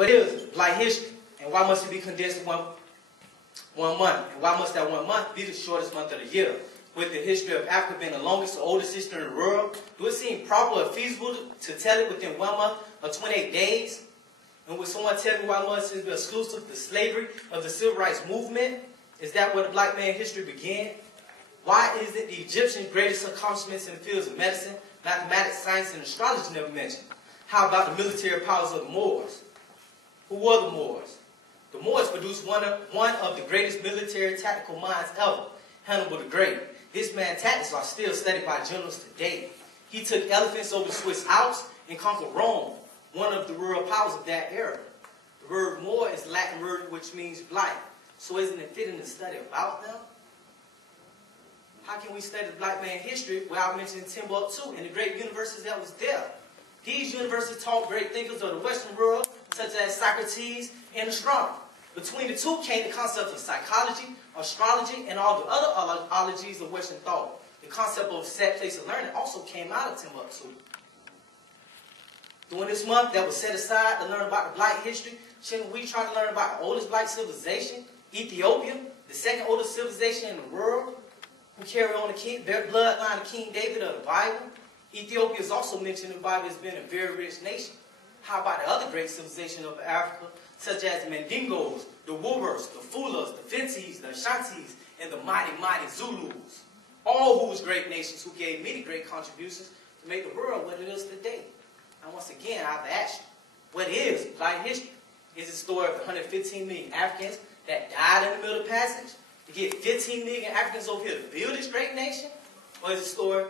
What is Black history, and why must it be condensed in one month? And why must that 1 month be the shortest month of the year? With the history of Africa being the longest or oldest history in the world, do it seem proper or feasible to tell it within 1 month or 28 days? And would someone tell me why must it be exclusive to slavery of the civil rights movement? Is that where the black man history began? Why is it the Egyptians' greatest accomplishments in the fields of medicine, mathematics, science, and astrology never mentioned? How about the military powers of the Moors? Who were the Moors? The Moors produced one of the greatest military tactical minds ever, Hannibal the Great. This man's tactics are still studied by generals today. He took elephants over the Swiss Alps and conquered Rome, one of the world powers of that era. The word Moor is a Latin word which means black. So isn't it fitting to study about them? How can we study the black man history without mentioning Timbuktu and the great universities that was there? These universities taught great thinkers of the Western world, such as Socrates and astronomy. Between the two came the concepts of psychology, astrology, and all the other ologies of Western thought. The concept of set place of learning also came out of Timbuktu. During this month that was set aside to learn about the black history, shouldn't we try to learn about the oldest black civilization, Ethiopia, the second oldest civilization in the world, who carry on the bloodline of King David of the Bible? Ethiopia is also mentioned in the Bible as being a very rich nation. How about the other great civilizations of Africa, such as the Mandingos, the Woobers, the Fulas, the Fintis, the Ashantis, and the mighty, mighty Zulus? All whose great nations who gave many great contributions to make the world what it is today. And once again, I've asked you, what is black history? Is it the story of the 115 million Africans that died in the Middle Passage to get 15 million Africans over here to build this great nation? Or is it the story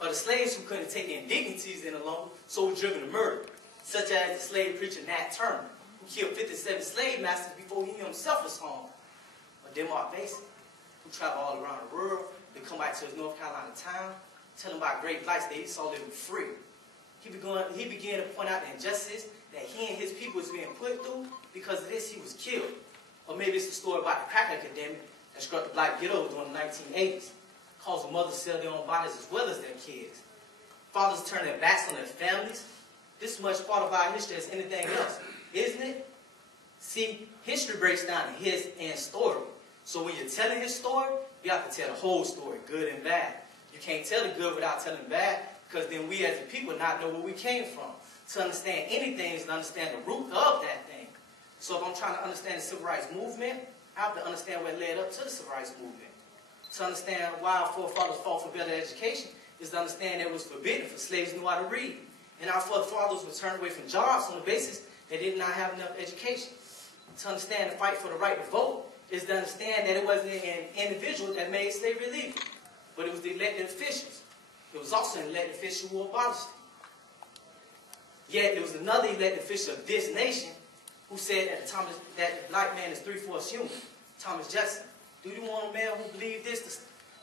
of the slaves who couldn't take their indignities in alone, so were driven to murder, such as the slave preacher Nat Turner, who killed 57 slave masters before he himself was harmed? Or Demar Basin, who traveled all around the world to come back to his North Carolina town, telling about great blacks that he saw living free. He began to point out the injustice that he and his people was being put through. Because of this, he was killed. Or maybe it's the story about the crack epidemic that struck the black ghetto during the 1980s, causing mothers to sell their own bodies as well as their kids. Fathers turn their backs on their families. This is much part of our history as anything else, isn't it? See, history breaks down to his and story. So when you're telling his story, you have to tell the whole story, good and bad. You can't tell the good without telling bad, because then we as a people not know where we came from. To understand anything is to understand the root of that thing. So if I'm trying to understand the civil rights movement, I have to understand what led up to the civil rights movement. To understand why our forefathers fought for better education is to understand that it was forbidden for slaves to know how to read. And our forefathers were turned away from jobs on the basis they did not have enough education. To understand the fight for the right to vote is to understand that it wasn't an individual that made slavery legal, but it was the elected officials. It was also an elected official who abolished it. Yet there was another elected official of this nation who said that the black man is 3/4 human, Thomas Jefferson. Do you want a man who believes this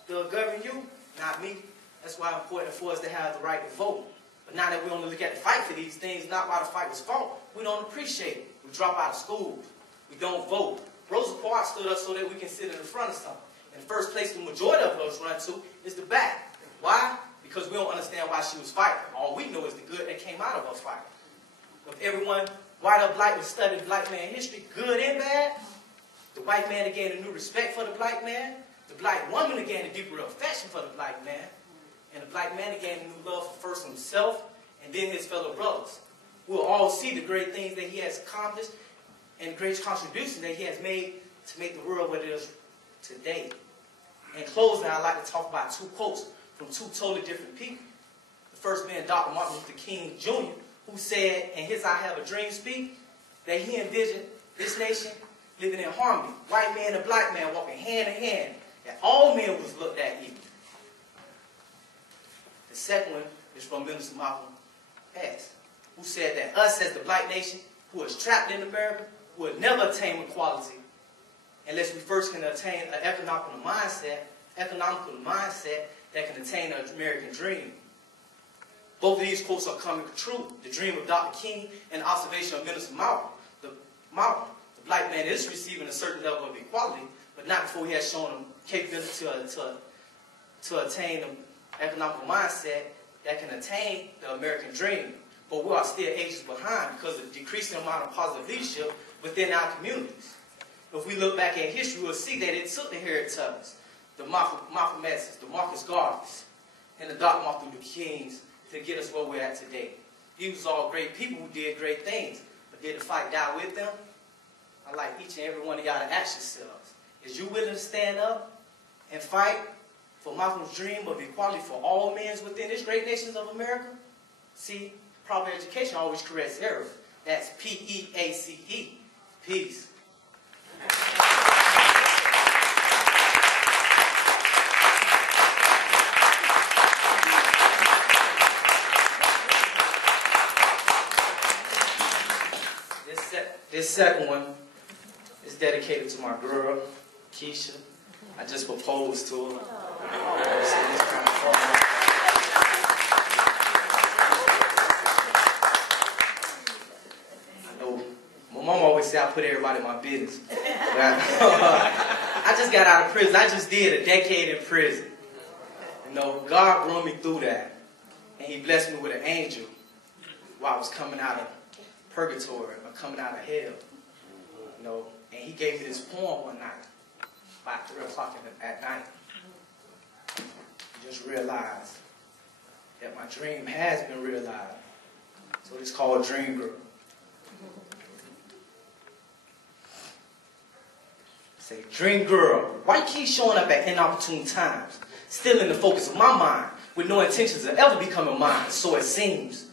to govern you? Not me. That's why it's important for us to have the right to vote. But now that we only look at the fight for these things, not why the fight was fought, we don't appreciate it. We drop out of school. We don't vote. Rosa Parks stood up so that we can sit in the front of something. And the first place the majority of us run to is the back. Why? Because we don't understand why she was fighting. All we know is the good that came out of her fight. If everyone, white or black, would study black man history, good and bad, the white man gained a new respect for the black man, the black woman gained a deeper affection for the black man, and the black man gained a new love for first himself and then his fellow brothers. We'll all see the great things that he has accomplished and the great contributions that he has made to make the world what it is today. In closing, I'd like to talk about two quotes from two totally different people. The first being Dr. Martin Luther King Jr., who said in his I Have a Dream speech that he envisioned this nation living in harmony, white man and black man walking hand in hand, that all men was looked at equal. The second one is from Minister Malcolm X, who said that us as the black nation who is trapped in America will never attain equality unless we first can attain an economical mindset that can attain an American dream. Both of these quotes are coming true. The dream of Dr. King and the observation of Minister Malcolm. The black man is receiving a certain level of equality, but not before he has shown him capability to attain an economical mindset that can attain the American dream. but we are still ages behind because of the decreasing amount of positive leadership within our communities. If we look back at history, we'll see that it took the Harriet Tubmans, the Malcolm X's, the Marcus Garveys, and the Dr. Martin Luther Kings to get us where we're at today. These was all great people who did great things, but did the fight die with them? I'd like each and every one of y'all to ask yourselves, is you willing to stand up and fight for Malcolm's dream of equality for all men within this great nation of America? See, proper education always corrects error. That's P-E-A-C-E. Peace. This second one is dedicated to my girl, Keisha. I just proposed to her. I know my mom always said I put everybody in my business. I just got out of prison. I just did a decade in prison. You know, God brought me through that. And He blessed me with an angel while I was coming out of purgatory or coming out of hell. You know, and He gave me this poem one night, about 3 o'clock at night. I just realized that my dream has been realized. So it's called Dream Girl. Say, Dream Girl, why you keep showing up at inopportune times, still in the focus of my mind, with no intentions of ever becoming mine, so it seems.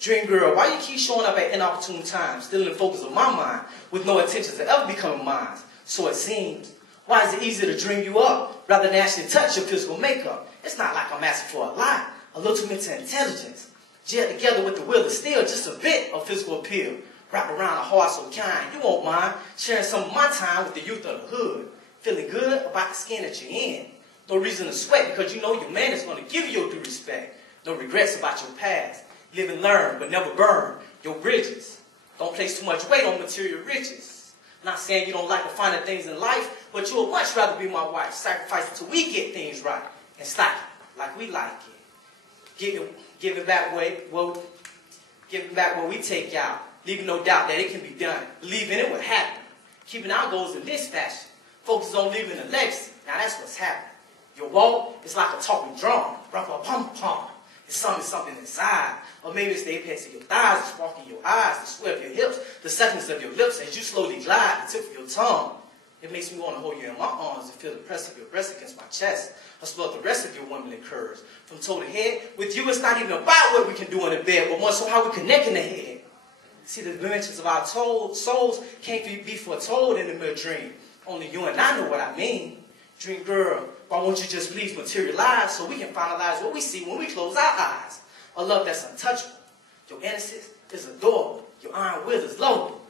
Dream Girl, why you keep showing up at inopportune times, still in the focus of my mind, with no intentions of ever becoming mine, so it seems. Why is it easier to dream you up, rather than actually touch your physical makeup? It's not like I'm asking for a lot, a little mental intelligence, gelled together with the will to steal just a bit of physical appeal, wrapped around a heart so kind, you won't mind sharing some of my time with the youth of the hood, feeling good about the skin that you're in. No reason to sweat because you know your man is going to give you your due respect. No regrets about your past. Live and learn, but never burn your bridges. Don't place too much weight on material riches. Not saying you don't like the finer things in life, but you would much rather be my wife. Sacrifice until we get things right and stock it like we like it. Giving back what we take out, leaving no doubt that it can be done. Believing it will happen. Keeping our goals in this fashion. Focus on leaving a legacy. Now that's what's happening. Your walk is like a talking drum. Pum-pum-pum. It's something inside. Or maybe it's the apex of your thighs, the spark in your eyes, the sway of your hips, the softness of your lips as you slowly glide, the tip of your tongue. It makes me want to hold you in my arms and feel the press of your breast against my chest. Or spell the rest of your womanly curves. From toe to head, with you it's not even about what we can do in the bed, but more so how we connect in the head. See, the dimensions of our souls can't be foretold in the mere dream. Only you and I know what I mean. Dream girl, why won't you just please materialize so we can finalize what we see when we close our eyes? A love that's untouchable. Your innocence is adorable. Your iron will is lovable.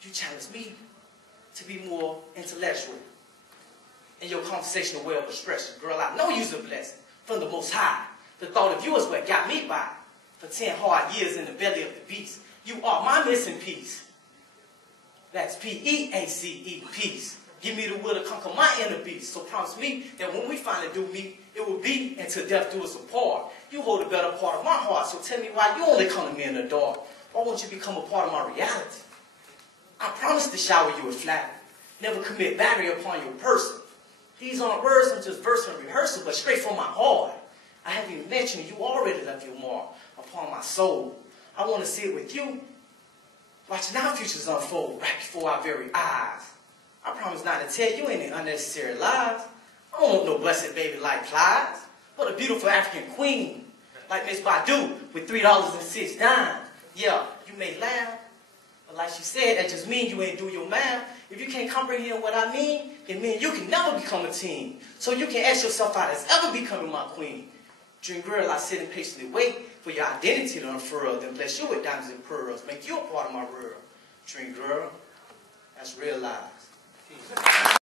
You challenge me to be more intellectual in your conversational way of expression. Girl, I know you's a blessing from the Most High. The thought of you is what got me by. For 10 hard years in the belly of the beast, you are my missing piece. That's P-E-A-C-E, peace. Give me the will to conquer my inner beast. So promise me that when we finally do meet, it will be until death do us apart. You hold a better part of my heart, so tell me why you only come to me in the dark. Why won't you become a part of my reality? I promise to shower you with flattery. Never commit battery upon your person. These aren't words, I'm just verse and rehearsal, but straight from my heart. I haven't even mentioned you already left your mark upon my soul. I want to see it with you, watching our futures unfold right before our very eyes. I promise not to tell you any unnecessary lies. I don't want no blessed baby like Clyde, but a beautiful African queen like Miss Badu with $3.06. Yeah, you may laugh, but like she said, that just means you ain't do your math. If you can't comprehend what I mean, it means you can never become a team. So you can ask yourself out as ever becoming my queen. Dream girl, I sit and patiently wait for your identity to unfurl, then bless you with diamonds and pearls, make you a part of my world. Dream girl, that's real life.